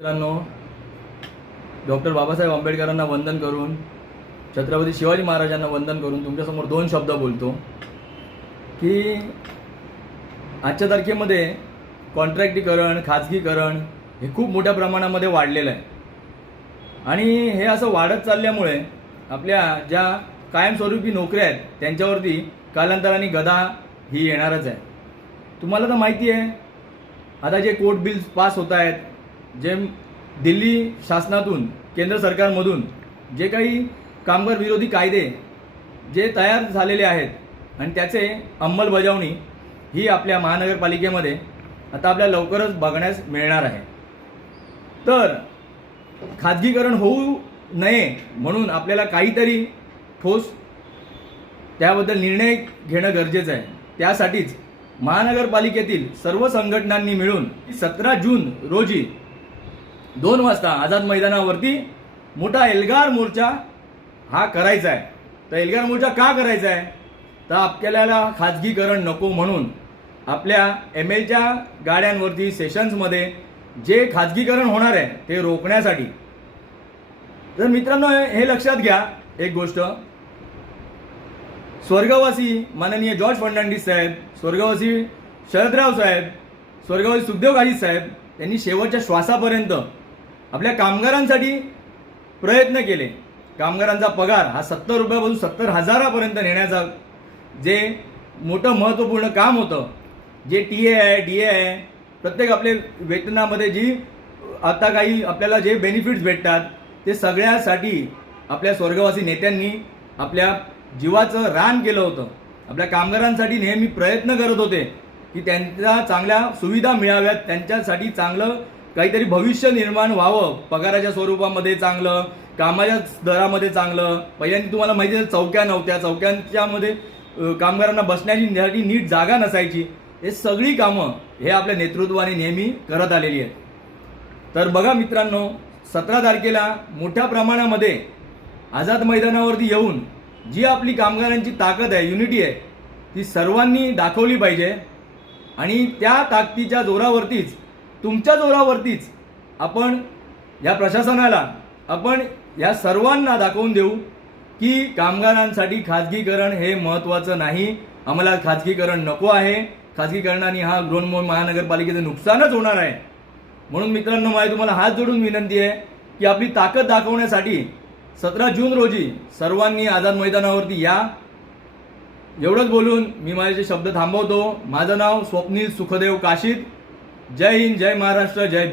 मित्रांनो, डॉक्टर बाबासाहेब आंबेडकरांना वंदन करून, छत्रपती शिवाजी महाराजांना वंदन करून तुमच्यासमोर दोन शब्द बोलतो की आजच्या तारखेमध्ये कॉन्ट्रॅक्टीकरण, खाजगीकरण हे खूप मोठ्या प्रमाणामध्ये वाढलेलं आहे आणि हे असं वाढत चालल्यामुळे आपल्या ज्या कायमस्वरूपी नोकऱ्या आहेत त्यांच्यावरती कालांतराने गदा ही येणारच आहे. तुम्हाला तर माहिती आहे, आता जे कोर्ट बिल्स पास होत आहेत, जे दिल्ली शासनातून, केंद्र सरकारमधून जे काही कामगार विरोधी कायदे जे तयार झालेले आहेत आणि त्याचे अंमलबजावणी ही आपल्या महानगरपालिकेमध्ये आता आपल्याला लवकरच बघण्यास मिळणार आहे. तर खाजगीकरण होऊ नये म्हणून आपल्याला काहीतरी ठोस त्याबद्दल निर्णय घेणं गरजेचं आहे. त्यासाठीच महानगरपालिकेतील सर्व संघटनांनी मिळून 17 जून रोजी 2 वाजता आझाद मैदानावरती मोठा एल्गार मोर्चा हा करायचा आहे. तर एल्गार मोर्चा का करायचा आहे? तर आपल्याला खाजगीकरण नको म्हणून आपल्या MLच्या गाड्यांवरती, सेशन्समध्ये जे खाजगीकरण होणार आहे ते रोखण्यासाठी. तर मित्रांनो, हे लक्षात घ्या एक गोष्ट, स्वर्गवासी माननीय जॉर्ज फर्नांडिस साहेब, स्वर्गवासी शरदराव साहेब, स्वर्गवासी सुखदेव काळजी साहेब यांनी शेवटच्या श्वासापर्यंत आपल्या कामगारांसाठी प्रयत्न केले. कामगारांचा पगार हा 70 रुपयापासून 70,000पर्यंत नेण्याचा जे मोठं महत्त्वपूर्ण काम होतं, जे TA आहे, DA आहे, प्रत्येक आपले वेतनामध्ये जी आता काही आपल्याला जे बेनिफिट्स भेटतात ते सगळ्यासाठी आपल्या स्वर्गवासी नेत्यांनी आपल्या जीवाचं रान केलं होतं. आपल्या कामगारांसाठी नेहमी प्रयत्न करत होते की त्यांच्या चांगल्या सुविधा मिळाव्यात, त्यांच्यासाठी चांगलं काहीतरी भविष्य निर्माण व्हावं, पगाराच्या स्वरूपामध्ये चांगलं, कामाच्या दरामध्ये चांगलं. पहिल्यांदा तुम्हाला माहिती आहे चौक्या नव्हत्या, चौक्यांच्यामध्ये कामगारांना बसण्याची नीट जागा नसायची. हे सगळी कामं हे आपल्या नेतृत्वाने नेहमी करत आलेली आहेत. तर बघा मित्रांनो, 17 तारखेला मोठ्या प्रमाणामध्ये आझाद मैदानावरती येऊन जी आपली कामगारांची ताकद आहे, युनिटी आहे, ती सर्वांनी दाखवली पाहिजे आणि त्या ताकदीच्या जोरावरतीच, तुमच्या जोरावरतीच आपण या प्रशासनाला, आपण या सर्वांना दाखवून देऊ की कामगारांसाठी खाजगीकरण हे महत्त्वाचं नाही. आम्हाला खाजगीकरण नको आहे. खाजगीकरणाने हा बृहन्मुंबई महानगरपालिकेचं नुकसानच होणार आहे. म्हणून मित्रांनो, माझी तुम्हाला हात जोडून विनंती आहे की आपली ताकद दाखवण्यासाठी 17 जून रोजी सर्वांनी आझाद मैदानावरती या. एवढंच बोलून मी माझे शब्द थांबवतो. माझं नाव स्वप्नील सुखदेव काशीद. जय हिंद, जय महाराष्ट्र, जय भीम.